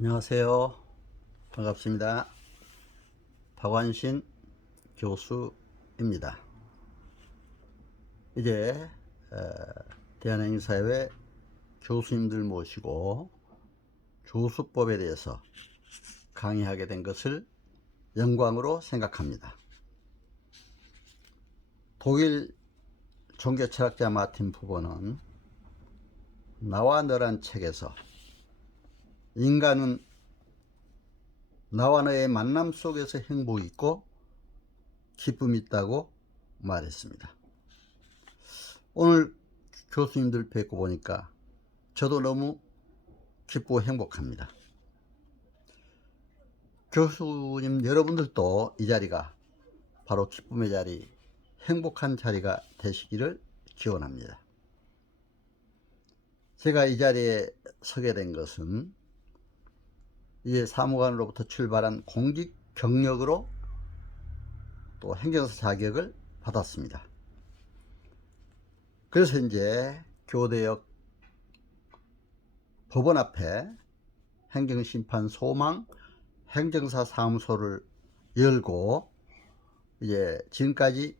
안녕하세요. 반갑습니다. 박완신 교수입니다. 이제 대한행사회 교수님들 모시고 교수법에 대해서 강의하게 된 것을 영광으로 생각합니다. 독일 종교철학자 마틴 부버는 나와 너란 책에서 인간은 나와 너의 만남 속에서 행복이 있고 기쁨이 있다고 말했습니다. 오늘 교수님들 뵙고 보니까 저도 너무 기쁘고 행복합니다. 교수님 여러분들도 이 자리가 바로 기쁨의 자리, 행복한 자리가 되시기를 기원합니다. 제가 이 자리에 서게 된 것은 이제 사무관으로부터 출발한 공직 경력으로 또 행정사 자격을 받았습니다. 그래서 이제 교대역 법원 앞에 행정심판 소망 행정사 사무소를 열고 이제 지금까지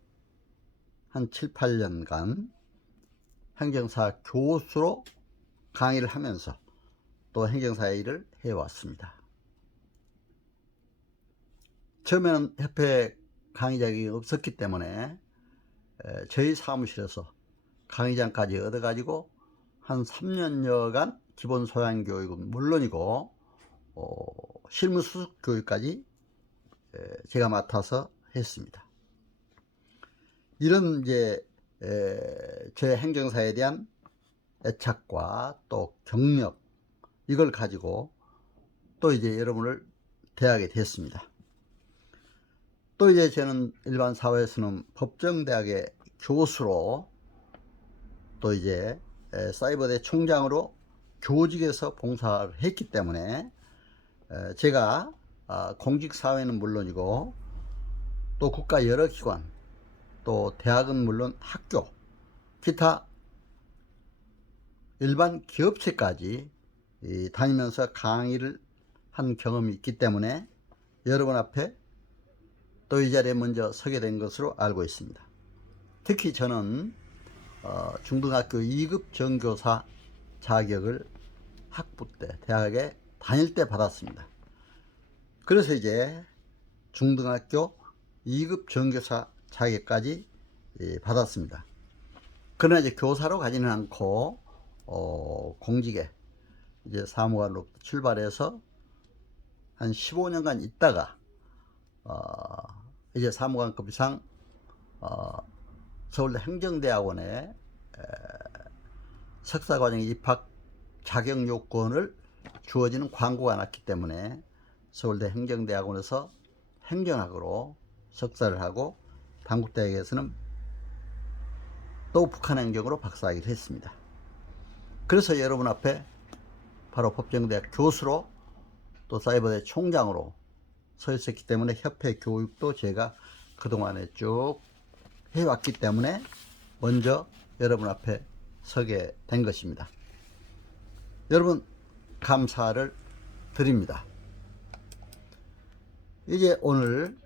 한 7, 8년간 행정사 교수로 강의를 하면서 또 행정사 일을 해왔습니다. 처음에는 협회 강의 자격이 없었기 때문에 저희 사무실에서 강의장까지 얻어가지고 한 3년여간 기본 소양 교육은 물론이고 실무 수습 교육까지 제가 맡아서 했습니다. 이런 이제 제 행정사에 대한 애착과 또 경력 이걸 가지고 또 이제 여러분을 대하게 됐습니다. 또 이제 저는 일반 사회에서는 법정대학의 교수로 또 이제 사이버대 총장으로 교직에서 봉사를 했기 때문에 제가 공직사회는 물론이고 또 국가 여러 기관 또 대학은 물론 학교 기타 일반 기업체까지 다니면서 강의를 한 경험이 있기 때문에 여러분 앞에 또 이 자리에 먼저 서게 된 것으로 알고 있습니다. 특히 저는 중등학교 2급 정교사 자격을 학부 때 대학에 다닐 때 받았습니다. 그래서 이제 중등학교 2급 정교사 자격까지 받았습니다. 그러나 이제 교사로 가지는 않고 공직에 이제 사무관으로 출발해서 한 15년간 있다가 이제 사무관급 이상 서울대 행정대학원에 석사과정 입학 자격 요건을 주어지는 광고가 났기 때문에 서울대 행정대학원에서 행정학으로 석사를 하고 단국대학에서는 또 북한행정으로 박사학위를 했습니다. 그래서 여러분 앞에 바로 법정대학 교수로 또 사이버대 총장으로 서 있었기 때문에 협회 교육도 제가 그동안에 쭉 해왔기 때문에 먼저 여러분 앞에 서게 된 것입니다. 여러분 감사를 드립니다. 이제 오늘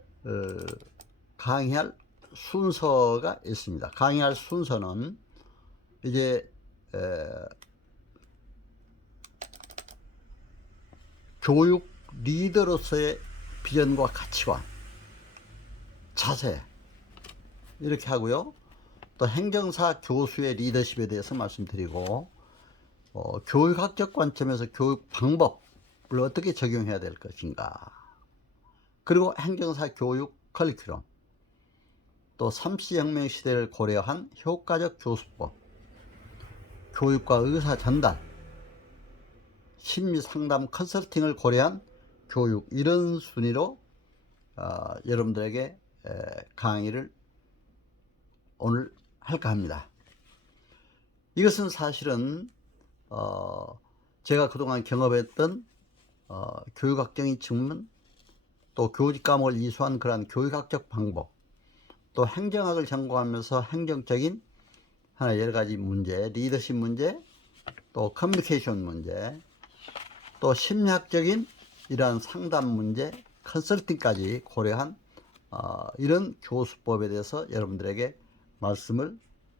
강의할 순서가 있습니다. 강의할 순서는 이제 교육 리더로서의 비전과 가치관, 자세 이렇게 하고요. 또 행정사 교수의 리더십에 대해서 말씀드리고 교육학적 관점에서 교육 방법을 어떻게 적용해야 될 것인가, 그리고 행정사 교육 커리큘럼, 또 3C 혁명 시대를 고려한 효과적 교수법, 교육과 의사 전달, 심리 상담 컨설팅을 고려한 교육, 이런 순위로 여러분들에게 강의를 오늘 할까 합니다. 이것은 사실은 제가 그동안 경험했던 교육학적인 측면, 또 교직 과목을 이수한 그러한 교육학적 방법, 또 행정학을 전공하면서 행정적인 하나 여러 가지 문제, 리더십 문제, 또 커뮤니케이션 문제, 또 심리학적인 이러한 상담 문제, 컨설팅까지 고려한 이런 교수법에 대해서 여러분들에게 말씀을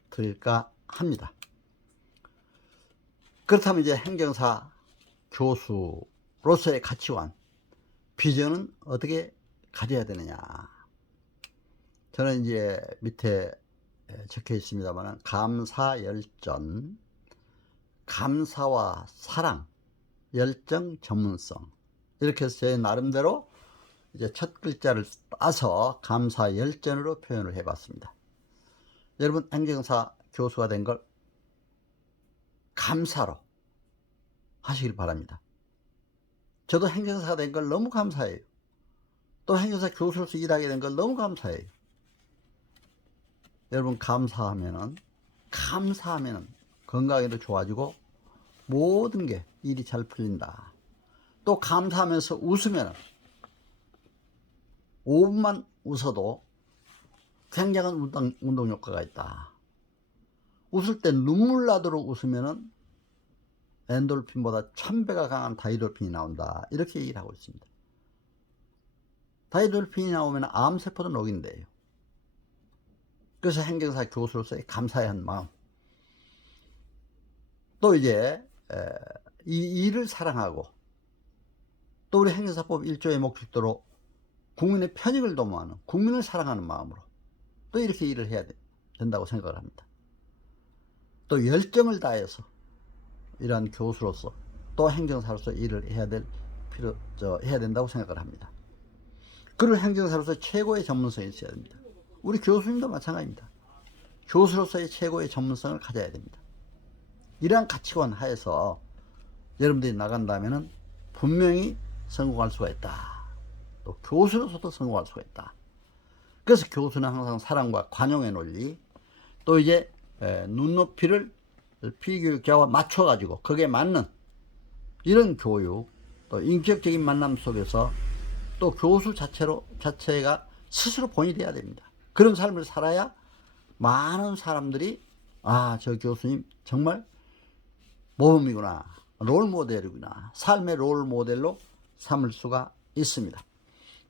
드릴까 합니다. 그렇다면 이제 행정사 교수로서의 가치관, 비전은 어떻게 가져야 되느냐. 저는 이제 밑에 적혀 있습니다만, 감사 열전, 감사와 사랑, 열정, 전문성. 이렇게 해서 제 나름대로 이제 첫 글자를 따서 감사 열전으로 표현을 해봤습니다. 여러분, 행정사 교수가 된 걸 감사로 하시길 바랍니다. 저도 행정사가 된 걸 너무 감사해요. 또 행정사 교수로서 일하게 된 걸 너무 감사해요. 여러분, 감사하면은 건강에도 좋아지고 모든 게 일이 잘 풀린다. 또 감사하면서 웃으면 5분만 웃어도 굉장한 운동 효과가 있다. 웃을 때 눈물 나도록 웃으면 엔돌핀보다 1000배가 강한 다이돌핀이 나온다. 이렇게 얘기를 하고 있습니다. 다이돌핀이 나오면 암세포도 녹인대요. 그래서 행정사 교수로서의 감사의 한 마음. 또 이제 이 일을 사랑하고, 또 우리 행정사법 1조의 목적대로 국민의 편익을 도모하는, 국민을 사랑하는 마음으로 또 이렇게 일을 해야 된다고 생각을 합니다. 또 열정을 다해서 이러한 교수로서 또 행정사로서 일을 해야 된다고 생각을 합니다. 그리고 행정사로서 최고의 전문성이 있어야 됩니다. 우리 교수님도 마찬가지입니다. 교수로서의 최고의 전문성을 가져야 됩니다. 이러한 가치관 하에서 여러분들이 나간다면 분명히 성공할 수가 있다. 또 교수로서도 성공할 수가 있다. 그래서 교수는 항상 사랑과 관용의 논리, 또 이제 눈높이를 피교육자와 맞춰가지고 거기에 맞는 이런 교육, 또 인격적인 만남 속에서 또 교수 자체가 스스로 본이 돼야 됩니다. 그런 삶을 살아야 많은 사람들이 저 교수님 정말 모범이구나, 롤모델이구나, 삶의 롤모델로 삼을 수가 있습니다.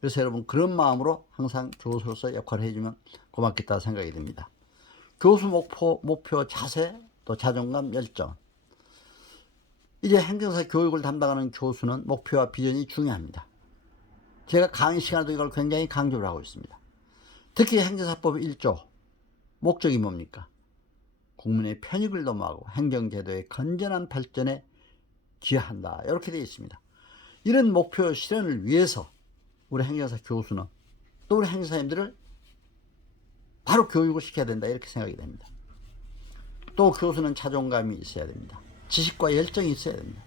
그래서 여러분, 그런 마음으로 항상 교수로서 역할을 해주면 고맙겠다 생각이 듭니다. 교수 목표 자세, 또 자존감, 열정. 이제 행정사 교육을 담당하는 교수는 목표와 비전이 중요합니다. 제가 강의 시간에도 이걸 굉장히 강조를 하고 있습니다. 특히 행정사법 1조 목적이 뭡니까? 국민의 편익을 도모하고 행정제도의 건전한 발전에 기여한다. 이렇게 되어 있습니다. 이런 목표 실현을 위해서 우리 행정사 교수는 또 우리 행정사님들을 바로 교육을 시켜야 된다. 이렇게 생각이 됩니다. 또 교수는 자존감이 있어야 됩니다. 지식과 열정이 있어야 됩니다.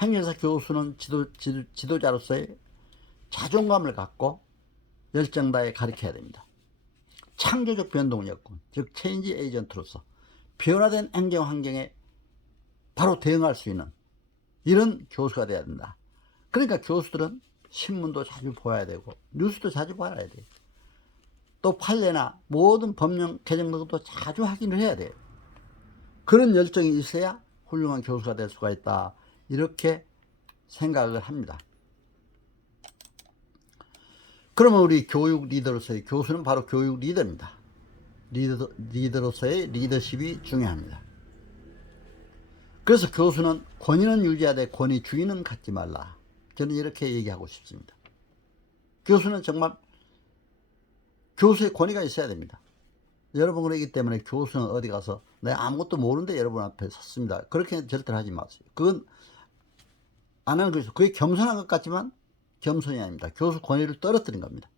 행정사 교수는 지도자로서의 자존감을 갖고 열정 다해 가르쳐야 됩니다. 창조적 변동 여건, 즉 체인지 에이전트로서 변화된 행정 환경에 바로 대응할 수 있는 이런 교수가 돼야 된다. 그러니까 교수들은 신문도 자주 보아야 되고 뉴스도 자주 봐야 돼요. 또 판례나 모든 법령 개정 등도 자주 확인을 해야 돼요. 그런 열정이 있어야 훌륭한 교수가 될 수가 있다. 이렇게 생각을 합니다. 그러면 우리 교육 리더로서의 교수는 바로 교육 리더입니다. 리더로서의 리더십이 중요합니다. 그래서 교수는 권위는 유지하되 권위 주의는 갖지 말라. 저는 이렇게 얘기하고 싶습니다. 교수는 정말 교수의 권위가 있어야 됩니다. 여러분, 그러기 때문에 교수는 어디 가서 내가 아무것도 모르는데 여러분 앞에 섰습니다. 그렇게 절대로 하지 마세요. 그건 안 하는 것이죠. 그게 겸손한 것 같지만 겸손이 아닙니다. 교수 권위를 떨어뜨린 겁니다.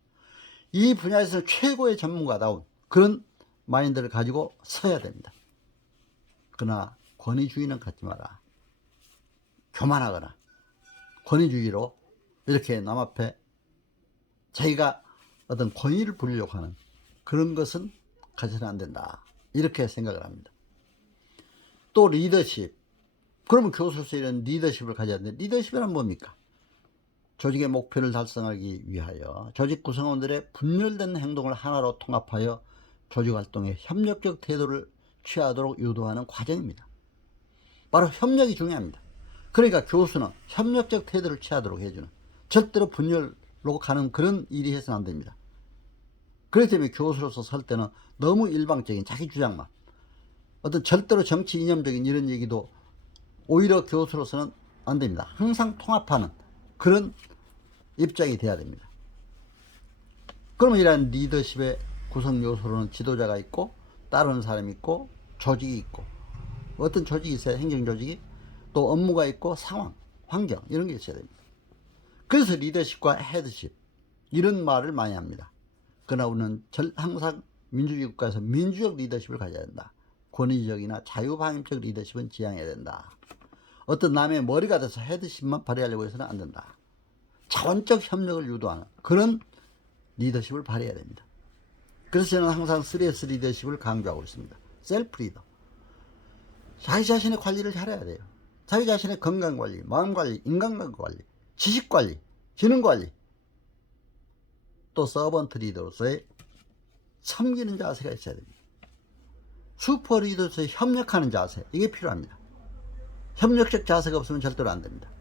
이 분야에서 최고의 전문가다운 그런 마인드를 가지고 서야 됩니다. 그러나 권위주의는 갖지 마라. 교만하거나 권위주의로 이렇게 남 앞에 자기가 어떤 권위를 부리려고 하는 그런 것은 가져서는 안 된다. 이렇게 생각을 합니다. 또 리더십. 그러면 교수로서 이런 리더십을 가져야 되는데, 리더십이란 뭡니까? 조직의 목표를 달성하기 위하여 조직 구성원들의 분열된 행동을 하나로 통합하여 조직 활동에 협력적 태도를 취하도록 유도하는 과정입니다. 바로 협력이 중요합니다. 그러니까 교수는 협력적 태도를 취하도록 해주는, 절대로 분열로 가는 그런 일이 해서는 안 됩니다. 그렇기 때문에 교수로서 설 때는 너무 일방적인 자기 주장만, 어떤 절대로 정치 이념적인 이런 얘기도 오히려 교수로서는 안 됩니다. 항상 통합하는 그런 입장이 돼야 됩니다. 그러면 이러한 리더십의 구성 요소로는 지도자가 있고, 따르는 사람이 있고, 조직이 있고, 어떤 조직이 있어야 행정조직이, 또 업무가 있고, 상황, 환경 이런 게 있어야 됩니다. 그래서 리더십과 헤드십 이런 말을 많이 합니다. 그러나 우리는 항상 민주주의 국가에서 민주적 리더십을 가져야 된다. 권위적이나 자유방임적 리더십은 지향해야 된다. 어떤 남의 머리가 돼서 헤드십만 발휘하려고 해서는 안 된다. 자원적 협력을 유도하는 그런 리더십을 발휘해야 됩니다. 그래서 저는 항상 3S 리더십을 강조하고 있습니다. 셀프 리더. 자기 자신의 관리를 잘해야 돼요. 자기 자신의 건강관리, 마음관리, 인간관계 관리, 지식관리, 기능관리, 또 서번트 리더로서의 섬기는 자세가 있어야 됩니다. 슈퍼 리더로서의 협력하는 자세, 이게 필요합니다. 협력적 자세가 없으면 절대로 안 됩니다.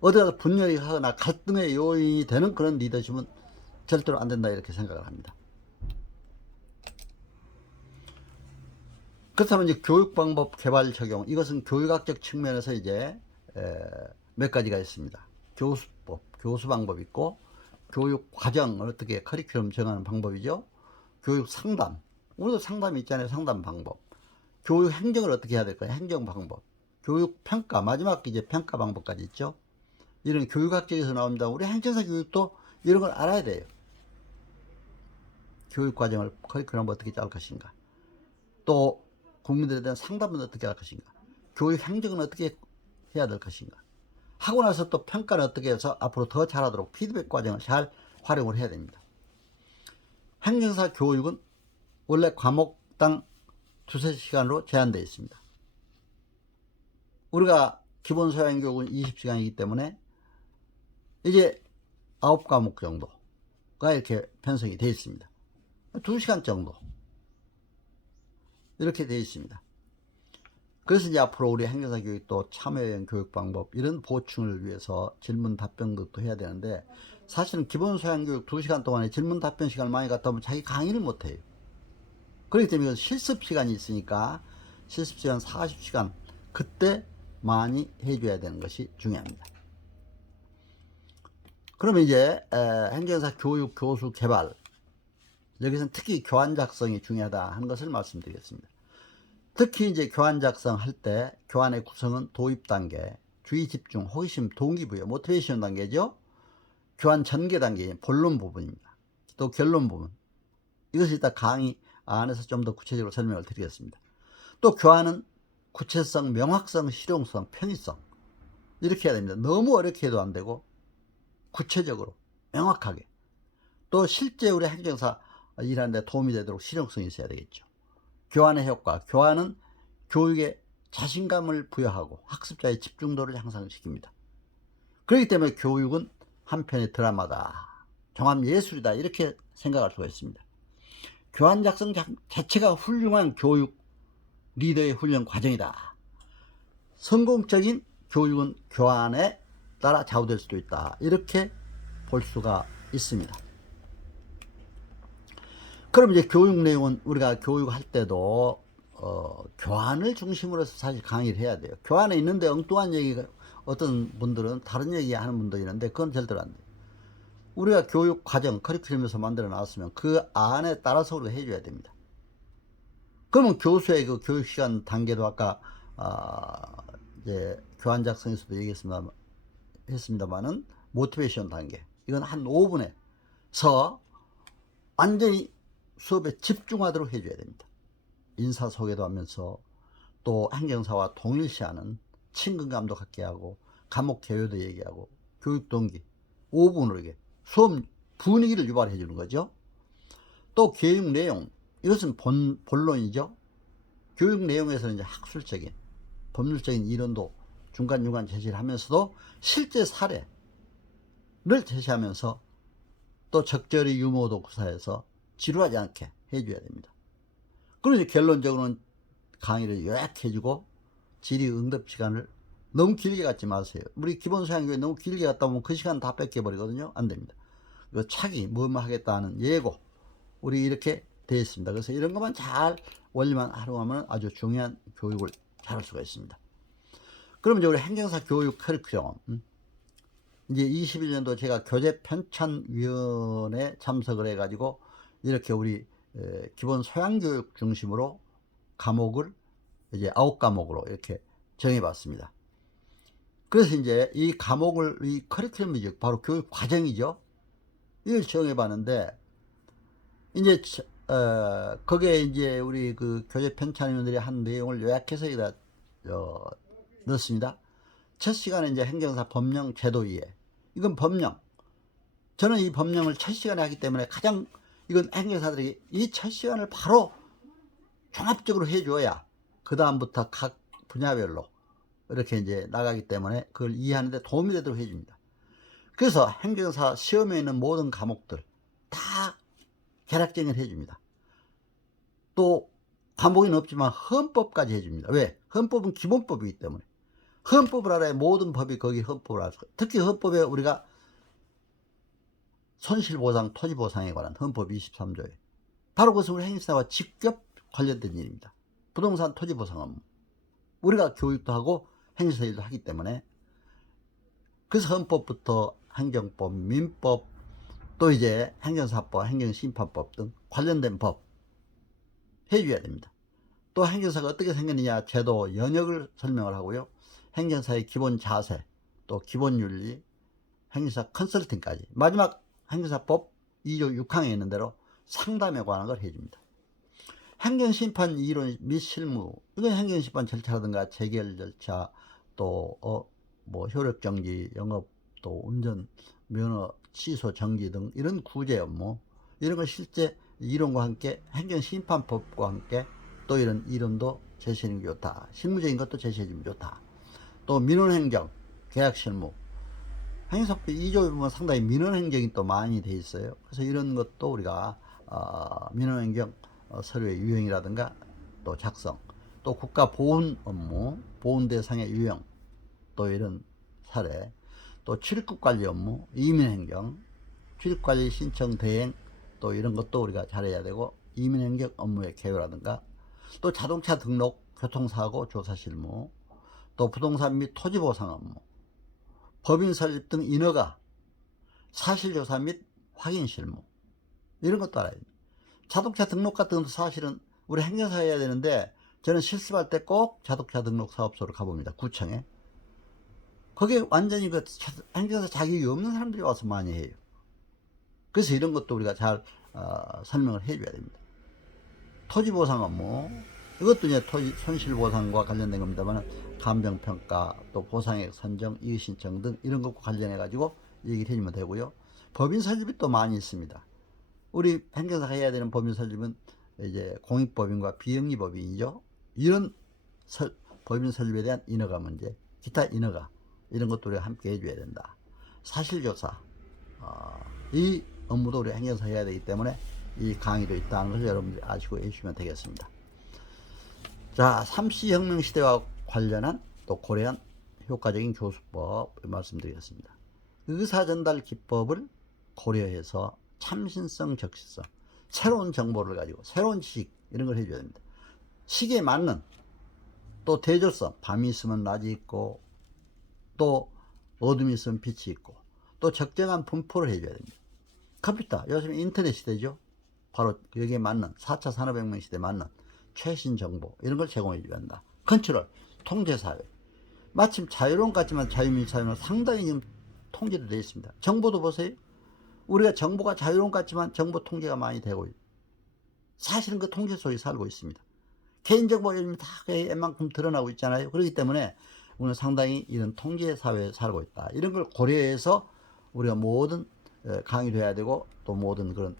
어디 가서 분열이 하거나 갈등의 요인이 되는 그런 리더십은 절대로 안 된다, 이렇게 생각을 합니다. 그렇다면 이제 교육 방법 개발 적용, 이것은 교육학적 측면에서 이제 몇 가지가 있습니다. 교수법, 교수 방법 있고, 교육 과정을 어떻게 커리큘럼 정하는 방법이죠. 교육 상담, 우리도 상담이 있잖아요. 상담 방법. 교육 행정을 어떻게 해야 될까요? 행정 방법. 교육 평가, 마지막 이제 평가 방법까지 있죠. 이런 교육학적에서 나옵니다. 우리 행정사 교육도 이런 걸 알아야 돼요. 교육 과정을 커리큘럼 어떻게 짤 것인가, 또 국민들에 대한 상담은 어떻게 할 것인가, 교육 행정은 어떻게 해야 될 것인가, 하고 나서 또 평가는 어떻게 해서 앞으로 더 잘하도록 피드백 과정을 잘 활용을 해야 됩니다. 행정사 교육은 원래 과목당 2~3시간으로 제한되어 있습니다. 우리가 기본 소양 교육은 20시간이기 때문에 이제 9과목 정도가 이렇게 편성이 되어 있습니다. 2시간 정도 이렇게 되어 있습니다. 그래서 이제 앞으로 우리 행정사 교육도 참여형 교육 방법 이런 보충을 위해서 질문 답변 것도 해야 되는데, 사실은 기본 소양 교육 2시간 동안에 질문 답변 시간을 많이 갖다 보면 자기 강의를 못 해요. 그렇기 때문에 실습 시간이 있으니까 실습 시간 40시간 그때 많이 해줘야 되는 것이 중요합니다. 그러면 이제 행정사 교육 교수 개발, 여기서는 특히 교환 작성이 중요하다 하는 것을 말씀드리겠습니다. 특히 이제 교환 작성 할 때 교환의 구성은 도입 단계, 주의 집중, 호기심, 동기부여, 모티베이션 단계죠. 교환 전개 단계, 본론 부분입니다. 또 결론 부분. 이것을 이따 강의 안에서 좀 더 구체적으로 설명을 드리겠습니다. 또 교환은 구체성, 명확성, 실용성, 편의성 이렇게 해야 됩니다. 너무 어렵게 해도 안 되고 구체적으로 명확하게, 또 실제 우리 행정사 일하는 데 도움이 되도록 실용성이 있어야 되겠죠. 교환의 효과, 교환은 교육에 자신감을 부여하고 학습자의 집중도를 향상시킵니다. 그렇기 때문에 교육은 한편의 드라마다, 종합예술이다, 이렇게 생각할 수가 있습니다. 교환 작성 자체가 훌륭한 교육 리더의 훈련 과정이다. 성공적인 교육은 교환에 따라 좌우될 수도 있다, 이렇게 볼 수가 있습니다. 그럼 이제 교육 내용은 우리가 교육할 때도 교환을 중심으로 해서 사실 강의를 해야 돼요. 교환에 있는데 엉뚱한 얘기가, 어떤 분들은 다른 얘기 하는 분도 있는데 그건 절대로 안 돼요. 우리가 교육 과정 커리큘럼에서 만들어 놨으면 그 안에 따라서 우리가 해줘야 됩니다. 그러면 교수의 그 교육 시간 단계도 아까 이제 교환 작성에서도 얘기했습니다만은 모티베이션 단계, 이건 한 5분에서 완전히 수업에 집중하도록 해줘야 됩니다. 인사소개도 하면서 또 행정사와 동일시하는 친근감도 갖게 하고, 과목 개요도 얘기하고, 교육 동기 5분으로 이게 수업 분위기를 유발해 주는 거죠. 또 교육 내용, 이것은 본론이죠. 교육 내용에서는 이제 학술적인, 법률적인 이론도 중간중간 제시를 하면서도 실제 사례를 제시하면서 또 적절히 유머도 구사해서 지루하지 않게 해줘야 됩니다. 그리고 이제 결론적으로는 강의를 요약해주고 질의 응답 시간을 너무 길게 갖지 마세요. 우리 기본 소양교육 너무 길게 갖다 보면 그 시간 다 뺏겨버리거든요. 안 됩니다. 이거 차기 뭐 하겠다 하는 예고, 우리 이렇게 되어 있습니다. 그래서 이런 것만 잘 원리만 활용하면 아주 중요한 교육을 잘 할 수가 있습니다. 그럼 이제 우리 행정사 교육 커리큘럼, 이제 21년도 제가 교재 편찬위원회 참석을 해가지고 이렇게 우리 기본 소양교육 중심으로 과목을 이제 9과목으로 이렇게 정해봤습니다. 그래서 이제 이 과목을, 이 커리큘럼이죠. 바로 교육 과정이죠. 이걸 정해봤는데, 이제, 거기에 이제 우리 그 교재 편찬위원들이 한 내용을 요약해서 여기다, 넣습니다. 첫 시간에 이제 행정사 법령 제도 이해. 이건 법령. 저는 이 법령을 첫 시간에 하기 때문에 가장, 이건 행정사들이 이 첫 시간을 바로 종합적으로 해줘야 그다음부터 각 분야별로 이렇게 이제 나가기 때문에 그걸 이해하는데 도움이 되도록 해줍니다. 그래서 행정사 시험에 있는 모든 과목들 다 개락정을 해줍니다. 또 과목은 없지만 헌법까지 해줍니다. 왜? 헌법은 기본법이기 때문에. 헌법을 알아야 모든 법이 거기 헌법을 알 수가 있어요. 특히 헌법에 우리가 손실보상, 토지보상에 관한 헌법 23조에 바로 그것은 우리 행정사와 직접 관련된 일입니다. 부동산 토지보상 업무. 우리가 교육도 하고 행정사 일도 하기 때문에, 그래서 헌법부터 행정법, 민법, 또 이제 행정사법, 행정심판법 등 관련된 법 해줘야 됩니다. 또 행정사가 어떻게 생겼느냐 제도 연역을 설명을 하고요. 행정사의 기본 자세, 또 기본 윤리, 행정사 컨설팅까지, 마지막 행정사법 2조 6항에 있는 대로 상담에 관한 걸 해줍니다. 행정심판 이론 및 실무, 이건 행정심판 절차라든가 재결 절차, 또 뭐 효력정지, 영업, 또 운전, 면허 취소 정지 등 이런 구제 업무, 이런 걸 실제 이론과 함께 행정심판법과 함께 또 이런 이론도 제시하는 게 좋다. 실무적인 것도 제시해주면 좋다. 또 민원행정, 계약실무, 행정사법 2조에 보면 상당히 민원행정이 또 많이 돼 있어요. 그래서 이런 것도 우리가 민원행정 서류의 유형이라든가 또 작성, 또 국가보훈 업무, 보훈 대상의 유형, 또 이런 사례, 또 출입국 관리 업무, 이민행정, 출입관리 신청 대행, 또 이런 것도 우리가 잘해야 되고, 이민행정 업무의 개요라든가, 또 자동차 등록, 교통사고 조사 실무, 또 부동산 및 토지보상 업무, 법인 설립 등 인허가, 사실조사 및 확인 실무, 이런 것도 알아야 됩니다. 자동차 등록 같은 것도 사실은 우리 행정사 해야 되는데, 저는 실습할 때 꼭 자동차 등록 사업소를 가봅니다. 구청에. 거기에 완전히 그 행정사 자격이 없는 사람들이 와서 많이 해요. 그래서 이런 것도 우리가 잘 설명을 해줘야 됩니다. 토지보상 업무, 이것도 이제 토지 손실보상과 관련된 겁니다만, 감정평가, 또 보상액 선정, 이의신청 등 이런 것과 관련해 가지고 얘기를 해주면 되고요. 법인 설립이 또 많이 있습니다. 우리 행정사가 해야 되는 법인 설립은 이제 공익법인과 비영리법인이죠. 이런 법인 설립에 대한 인허가 문제, 기타 인허가, 이런 것도 우리가 함께 해줘야 된다. 사실조사, 이 업무도 우리 행정사 해야 되기 때문에 이 강의도 있다는 것을 여러분들이 아시고 해주시면 되겠습니다. 자, 3C 혁명 시대와 관련한 또 고려한 효과적인 교수법 말씀드리겠습니다. 의사 전달 기법을 고려해서 참신성, 적시성, 새로운 정보를 가지고 새로운 지식, 이런 걸 해줘야 됩니다. 시기에 맞는, 또 대조성, 밤이 있으면 낮이 있고, 또 어둠이 있으면 빛이 있고, 또 적정한 분포를 해줘야 됩니다. 컴퓨터, 요즘 인터넷 시대죠. 바로 여기에 맞는 4차 산업혁명 시대에 맞는 최신 정보, 이런 걸 제공해 줘야 한다. 컨트롤, 통제사회. 마침 자유로운 것 같지만 자유민주사회는 상당히 지금 통제도 되어 있습니다. 정보도 보세요. 우리가 정보가 자유로운 것 같지만 정보 통제가 많이 되고, 사실은 그 통제 속에 살고 있습니다. 개인정보가 요즘 다 웬만큼 드러나고 있잖아요. 그렇기 때문에 우리는 상당히 이런 통제 사회에 살고 있다. 이런 걸 고려해서 우리가 모든 강의도 해야 되고, 또 모든 그런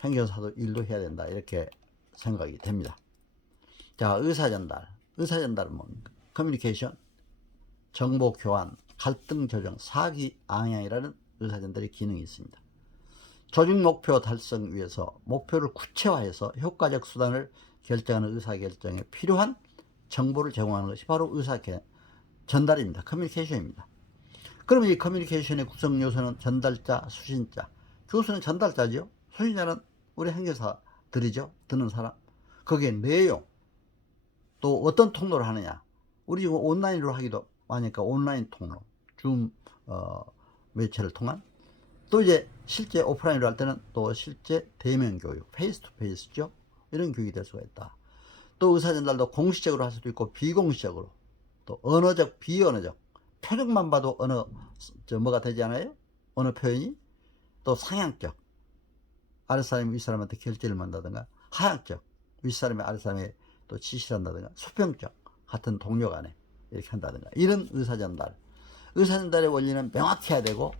행정사도 일도 해야 된다. 이렇게 생각이 됩니다. 자, 의사전달. 의사전달은 뭡니까? 커뮤니케이션, 정보 교환, 갈등 조정, 사기 방향이라는 의사전달의 기능이 있습니다. 조직 목표 달성 위해서 목표를 구체화해서 효과적 수단을 결정하는 의사결정에 필요한 정보를 제공하는 것이 바로 의사 전달입니다. 커뮤니케이션입니다. 그러면 이 커뮤니케이션의 구성 요소는 전달자, 수신자. 교수는 전달자죠. 수신자는 우리 행정사들이죠. 듣는 사람. 거기에 내용, 또 어떤 통로를 하느냐. 우리 지금 온라인으로 하기도 하니까 온라인 통로, 줌 매체를 통한, 또 이제 실제 오프라인으로 할 때는 또 실제 대면 교육, 페이스 투 페이스죠. 이런 교육이 될 수가 있다. 또 의사 전달도 공식적으로 할 수도 있고 비공식적으로, 또 언어적, 비언어적. 표정만 봐도 뭐가 되지 않아요? 언어 표현이. 또 상향적, 아랫사람이 윗사람한테 결제를 만다든가, 하향적, 윗사람이 아랫사람에 또 지시를 한다든가, 수평적, 같은 동료 간에 이렇게 한다든가, 이런 의사전달. 의사전달의 원리는 명확해야 되고,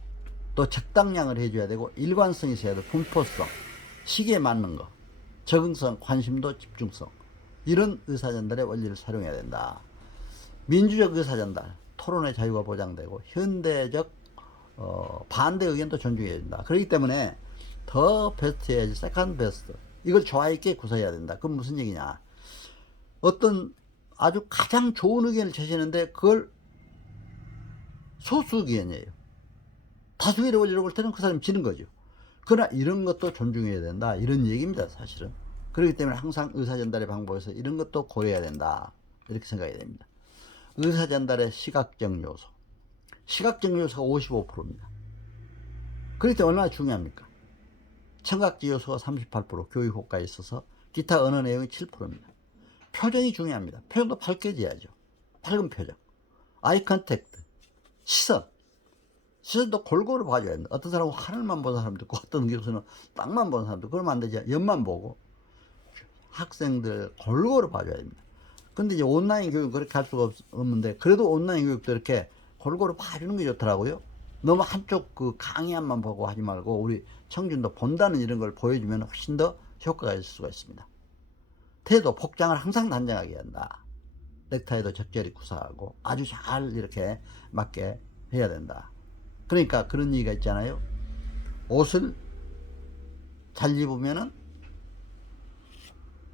또 적당량을 해줘야 되고, 일관성이 있어야 되고, 분포성, 시기에 맞는 거, 적응성, 관심도, 집중성, 이런 의사전달의 원리를 활용해야 된다. 민주적 의사전달, 토론의 자유가 보장되고, 현대적 반대 의견도 존중해야 된다. 그렇기 때문에 더 베스트 해야지 세컨드 베스트, 이걸 조화 있게 구사해야 된다. 그건 무슨 얘기냐, 어떤 아주 가장 좋은 의견을 제시하는데 그걸 소수 의견이에요. 다수결의 원리로 볼 때는 그 사람이 지는 거죠. 그러나 이런 것도 존중해야 된다, 이런 얘기입니다, 사실은. 그렇기 때문에 항상 의사전달의 방법에서 이런 것도 고려해야 된다, 이렇게 생각해야 됩니다. 의사전달의 시각적 요소. 시각적 요소가 55%입니다. 그렇기 때문에 얼마나 중요합니까? 청각적 요소가 38%, 교육 효과에 있어서 기타 언어 내용이 7%입니다. 표정이 중요합니다. 표정도 밝게 지어야죠. 밝은 표정. 아이 컨택트. 시선도 골고루 봐줘야 된다. 어떤 사람은 하늘만 보는 사람도 있고, 어떤 교수는 땅만 보는 사람도 있고, 그러면 안 되죠. 옆만 보고. 학생들 골고루 봐줘야 됩니다. 근데 이제 온라인 교육은 그렇게 할 수가 없는데, 그래도 온라인 교육도 이렇게 골고루 봐주는 게 좋더라고요. 너무 한쪽 그 강의안만 보고 하지 말고, 우리 청중도 본다는 이런 걸 보여주면 훨씬 더 효과가 있을 수가 있습니다. 태도, 복장을 항상 단정하게 해야 한다. 넥타이도 적절히 구사하고 아주 잘 이렇게 맞게 해야 된다. 그러니까 그런 얘기가 있잖아요. 옷을 잘 입으면은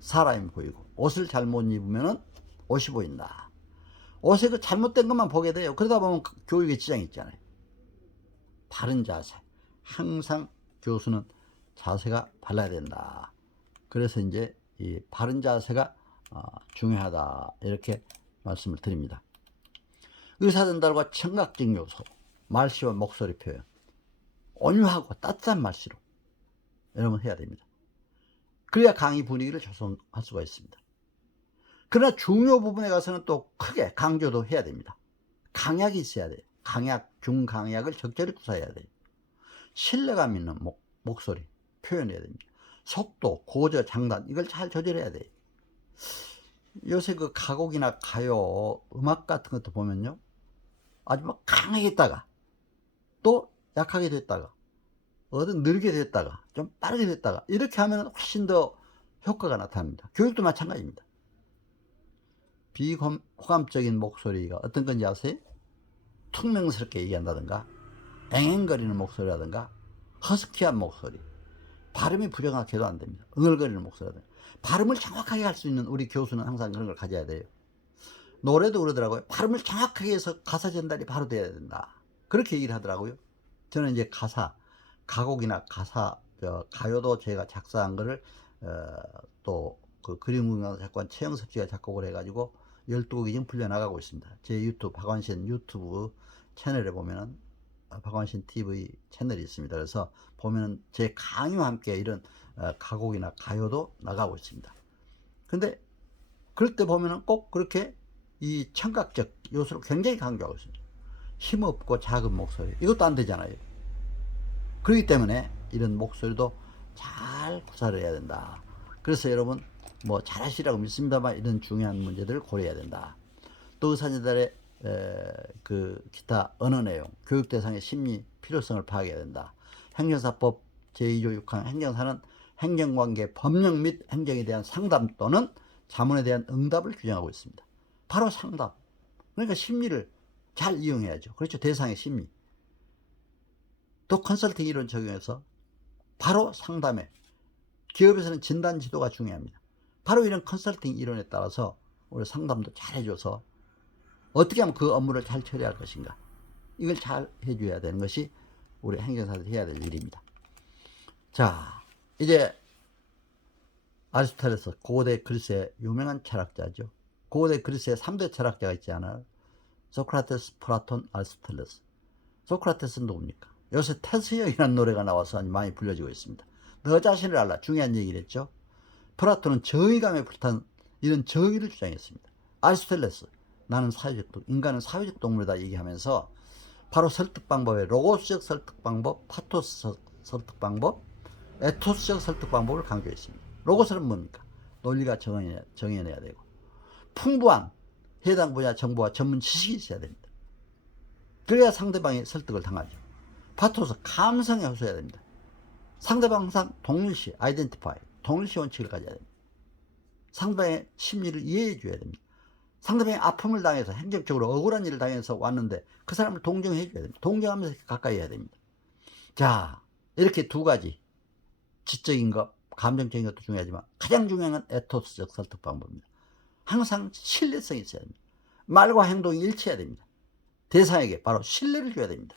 사람이 보이고, 옷을 잘못 입으면은 옷이 보인다. 옷에 그 잘못된 것만 보게 돼요. 그러다 보면 교육에 지장이 있잖아요. 바른 자세. 항상 교수는 자세가 발라야 된다. 그래서 이제 이 바른 자세가 중요하다, 이렇게 말씀을 드립니다. 의사전달과 청각적 요소, 말씨와 목소리 표현, 온유하고 따뜻한 말씨로 여러분 해야 됩니다. 그래야 강의 분위기를 조성할 수가 있습니다. 그러나 중요 부분에 가서는 또 크게 강조도 해야 됩니다. 강약이 있어야 돼요. 강약, 중강약을 적절히 구사해야 돼요. 신뢰감 있는 목소리 표현해야 됩니다. 속도, 고저, 장단, 이걸 잘 조절해야 돼요. 요새 그 가곡이나 가요, 음악 같은 것도 보면요, 아주 막 강하게 했다가 또 약하게 됐다가 어떤 느리게 됐다가 좀 빠르게 됐다가 이렇게 하면 훨씬 더 효과가 나타납니다. 교육도 마찬가지입니다. 비호감적인 목소리가 어떤 건지 아세요? 퉁명스럽게 얘기한다든가, 앵앵거리는 목소리라든가, 허스키한 목소리, 발음이 부정확해도 안 됩니다. 응얼거리는 목소리라든가. 발음을 정확하게 할 수 있는 우리 교수는 항상 그런 걸 가져야 돼요. 노래도 그러더라고요. 발음을 정확하게 해서 가사 전달이 바로 돼야 된다, 그렇게 얘기를 하더라고요. 저는 이제 가곡이나 가요도 제가 작사한 거를 또 그 그림공연 작곡한 최영섭 씨가 작곡을 해가지고 12곡이 지금 풀려나가고 있습니다. 제 유튜브, 박완신 유튜브 채널에 보면은 박완신 TV 채널이 있습니다. 그래서 보면은 제 강의와 함께 이런 가곡이나 가요도 나가고 있습니다. 근데 그럴 때 보면은 꼭 그렇게 이 청각적 요소를 굉장히 강조하고 있습니다. 힘없고 작은 목소리, 이것도 안 되잖아요. 그렇기 때문에 이런 목소리도 잘 구사를 해야 된다. 그래서 여러분 뭐 잘하시라고 믿습니다만 이런 중요한 문제들을 고려해야 된다. 또 의사전달의 그 기타 언어 내용, 교육 대상의 심리 필요성을 파악해야 된다. 행정사법 제2조 6항 행정사는 행정관계 법령 및 행정에 대한 상담 또는 자문에 대한 응답을 규정하고 있습니다. 바로 상담. 그러니까 심리를 잘 이용해야죠. 그렇죠. 대상의 심리. 또 컨설팅 이론 적용해서 바로 상담에, 기업에서는 진단 지도가 중요합니다. 바로 이런 컨설팅 이론에 따라서 우리 상담도 잘 해줘서 어떻게 하면 그 업무를 잘 처리할 것인가, 이걸 잘 해줘야 되는 것이 우리 행정사들이 해야 될 일입니다. 자, 이제 아리스토텔레스, 고대 그리스의 유명한 철학자죠. 고대 그리스의 3대 철학자가 있지 않아요? 소크라테스, 플라톤, 아리스토텔레스. 소크라테스는 누굽니까? 요새 테스형이라는 노래가 나와서 많이 불려지고 있습니다. 너 자신을 알라, 중요한 얘기를 했죠. 플라톤은 정의감에 불탄 이런 정의를 주장했습니다. 아리스토텔레스, 나는 인간은 사회적 동물이다 얘기하면서 바로 설득 방법의 로고스적 설득 방법, 파토스 설득 방법, 에토스적 설득 방법을 강조했습니다. 로고스는 뭡니까? 논리가 정해내야 되고, 풍부한 해당 분야 정보와 전문 지식이 있어야 됩니다. 그래야 상대방이 설득을 당하죠. 파토스, 감성에 호소해야 됩니다. 상대방 항상 동일시, 아이덴티파이, 동일시 원칙을 가져야 됩니다. 상대방의 심리를 이해해 줘야 됩니다. 상대방이 아픔을 당해서 행정적으로 억울한 일을 당해서 왔는데 그 사람을 동정해 줘야 됩니다. 동정하면서 가까이 해야 됩니다. 자, 이렇게 두 가지, 지적인 것, 감정적인 것도 중요하지만 가장 중요한 건 에토스적 설득 방법입니다. 항상 신뢰성이 있어야 됩니다. 말과 행동이 일치해야 됩니다. 대상에게 바로 신뢰를 줘야 됩니다.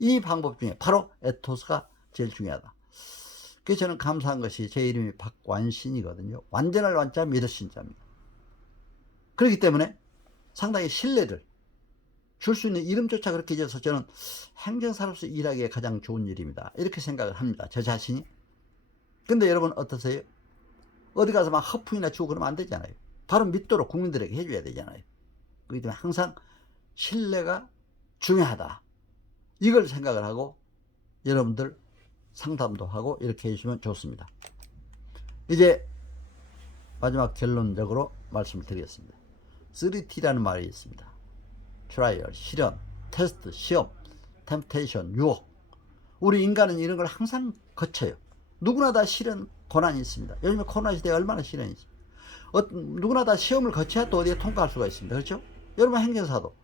이 방법 중에 바로 에토스가 제일 중요하다. 그래서 저는 감사한 것이 제 이름이 박완신이거든요. 완전할 완자, 믿을 신자입니다. 그렇기 때문에 상당히 신뢰를 줄 수 있는 이름조차 그렇게 지어서 저는 행정사로서 일하기에 가장 좋은 일입니다. 이렇게 생각을 합니다. 저 자신이. 근데 여러분 어떠세요? 어디 가서 막 허풍이나 주고 그러면 안 되잖아요. 바로 믿도록 국민들에게 해줘야 되잖아요. 그렇기 때문에 항상 신뢰가 중요하다, 이걸 생각을 하고 여러분들 상담도 하고 이렇게 해주시면 좋습니다. 이제 마지막 결론적으로 말씀을 드리겠습니다. 3T라는 말이 있습니다. 트라이얼, 실현, 테스트, 시험, 템테이션, 유혹. 우리 인간은 이런 걸 항상 거쳐요. 누구나 다 실현 고난이 있습니다. 요즘에 코로나 시대에 얼마나 실현이 있습니다. 누구나 다 시험을 거쳐야 또 어디에 통과할 수가 있습니다. 그렇죠? 여러분 행정사도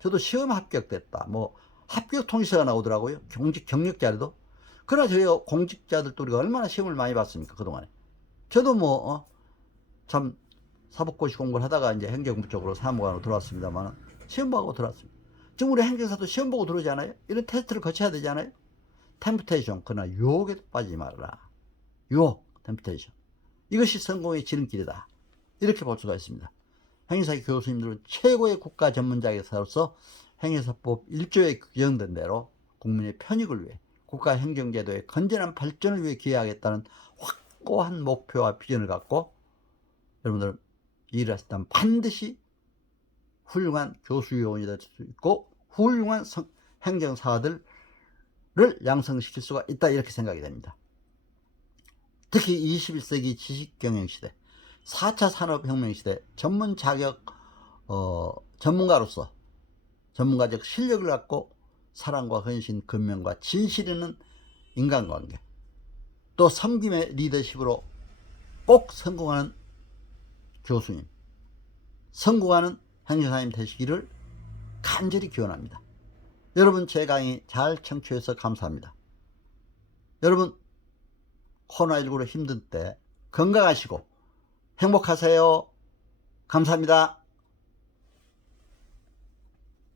저도 시험 합격됐다, 뭐 합격 통지서가 나오더라고요. 경력 자료도. 그러나 저희가 공직자들도 우리가 얼마나 시험을 많이 봤습니까, 그동안에. 저도 참 사법고시 공부를 하다가 이제 행정부 쪽으로 사무관으로 들어왔습니다만 시험 보고 들어왔습니다. 지금 우리 행정사도 시험 보고 들어오지 않아요? 이런 테스트를 거쳐야 되지 않아요? 템프테이션, 그러나 유혹에도 빠지지 말아라. 유혹, 템프테이션. 이것이 성공의 지름길이다. 이렇게 볼 수가 있습니다. 행정사 교수님들은 최고의 국가 전문자로서 행정사법 1조에 규정된 대로 국민의 편익을 위해 국가 행정제도의 건전한 발전을 위해 기여하겠다는 확고한 목표와 비전을 갖고 여러분들 일을 하셨다면 반드시 훌륭한 교수요원이 될 수 있고 훌륭한 행정사들을 양성시킬 수가 있다, 이렇게 생각이 됩니다. 특히 21세기 지식경영시대, 4차 산업혁명시대 전문 자격 전문가로서 전문가적 실력을 갖고 사랑과 헌신, 근면과 진실 있는 인간관계, 또 섬김의 리더십으로 꼭 성공하는 교수님, 성공하는 행정사님 되시기를 간절히 기원합니다. 여러분 제 강의 잘 청취해서 감사합니다. 여러분 코로나19로 힘든 때 건강하시고 행복하세요. 감사합니다.